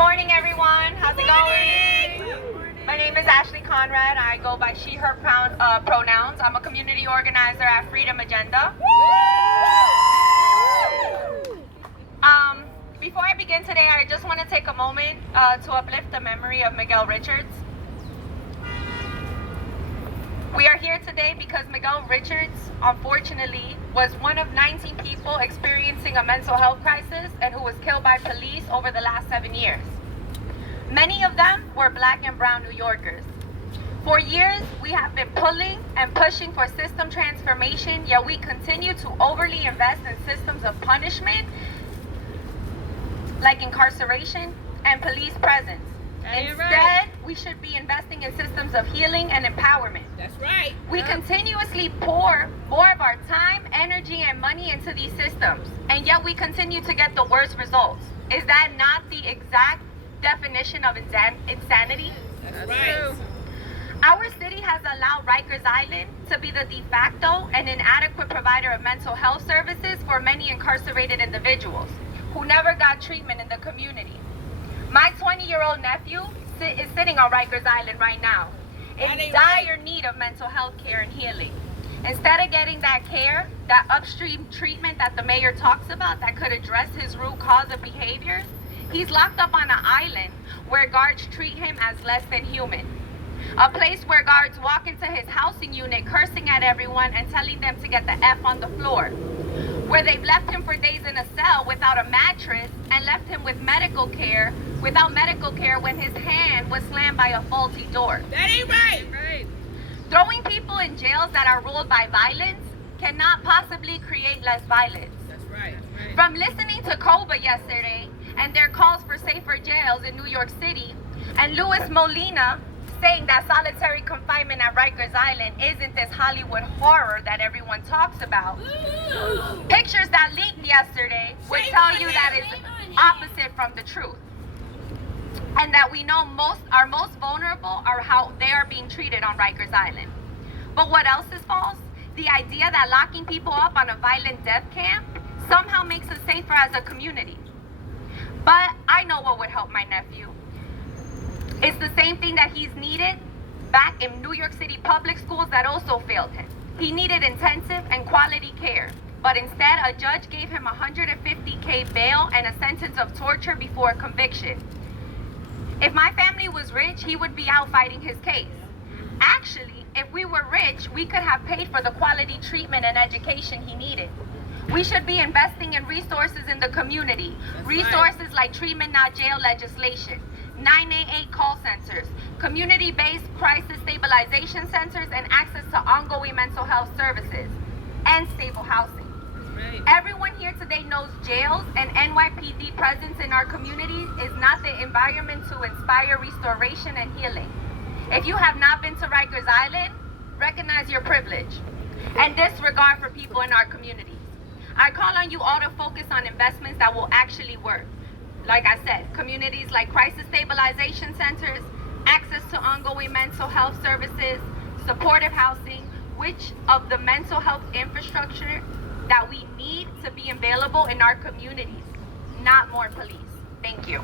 morning, everyone. How's it going? My name is Ashley Conrad. I go by she, her pronouns. I'm a community organizer at Freedom Agenda. Before I begin today, I just want to take a moment to uplift the memory of Miguel Richards. We are here today because Miguel Richards, unfortunately, was one of 19 people experiencing a mental health crisis and who was killed by police over the last 7 years. Many of them were Black and brown New Yorkers. For years, we have been pulling and pushing for system transformation, yet we continue to overly invest in systems of punishment, like incarceration and police presence. Instead, we should be investing in systems of healing and empowerment. That's right. We continuously pour more of our time, energy, and money into these systems, and yet we continue to get the worst results. Is that not the exact definition of insanity? That's right. Our city has allowed Rikers Island to be the de facto and inadequate provider of mental health services for many incarcerated individuals who never got treatment in the community. My 20-year-old nephew is sitting on Rikers Island right now in dire need of mental health care and healing. Instead of getting that care, that upstream treatment that the mayor talks about that could address his root cause of behavior, he's locked up on an island where guards treat him as less than human. A place where guards walk into his housing unit cursing at everyone and telling them to get the F on the floor. Where they've left him for days in a cell without a mattress and left him without medical care when his hand was slammed by a faulty door. That ain't right. Throwing people in jails that are ruled by violence cannot possibly create less violence. That's right. From listening to COBA yesterday and their calls for safer jails in New York City, and Luis Molina saying that solitary confinement at Rikers Island isn't this Hollywood horror that everyone talks about. Pictures that leaked yesterday would tell you that is opposite from the truth. And that we know our most vulnerable are how they are being treated on Rikers Island. But what else is false? The idea that locking people up on a violent death camp somehow makes us safer as a community. But I know what would help my nephew. It's the same thing that he's needed back in New York City public schools that also failed him. He needed intensive and quality care, but instead a judge gave him $150K bail and a sentence of torture before conviction. If my family was rich, he would be out fighting his case. Actually, if we were rich, we could have paid for the quality treatment and education he needed. We should be investing in resources in the community, resources like treatment not jail legislation, 988 call centers, community-based crisis stabilization centers, and access to ongoing mental health services, and stable housing. Right. Everyone here today knows jails and NYPD presence in our communities is not the environment to inspire restoration and healing. If you have not been to Rikers Island, recognize your privilege and disregard for people in our communities. I call on you all to focus on investments that will actually work. Like I said, communities like crisis stabilization centers, access to ongoing mental health services, supportive housing, which of the mental health infrastructure that we need to be available in our communities, not more police. Thank you.